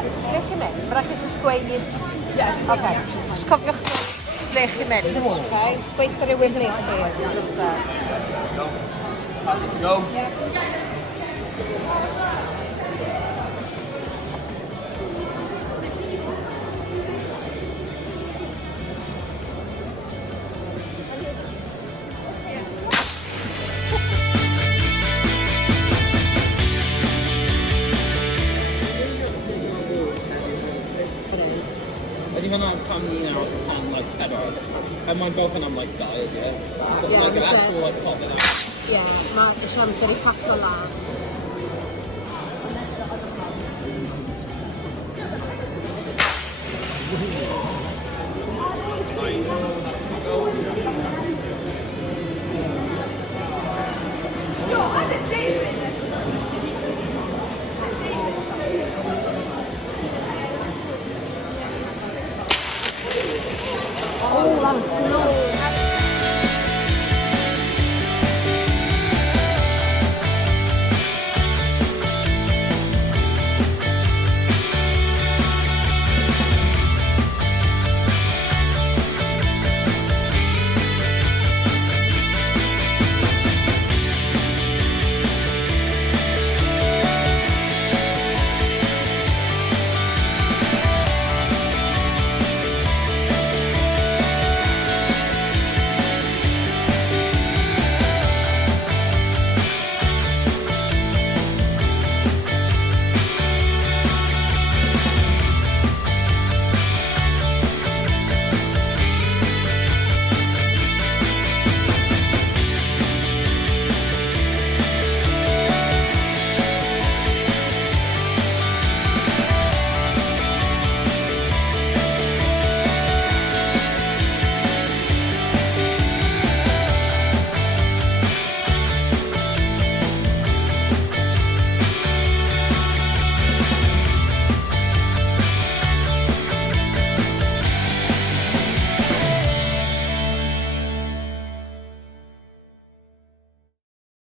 ble chi'n mynd? Mae'n rhaid i jyst gweud... Ok, jyst cofiwch ble chi'n mynd. Ok, gweithio rhywun ble chi'n mynd. Happy to go. Ydy hwnna'n pam ni'n aros tan, like, pedwar? A mae'n fel hwnna'n, like, died, yeah? But, like, an actual, like, popping out. Ie, mae eisiau amser i paco lan. Oh, that was close.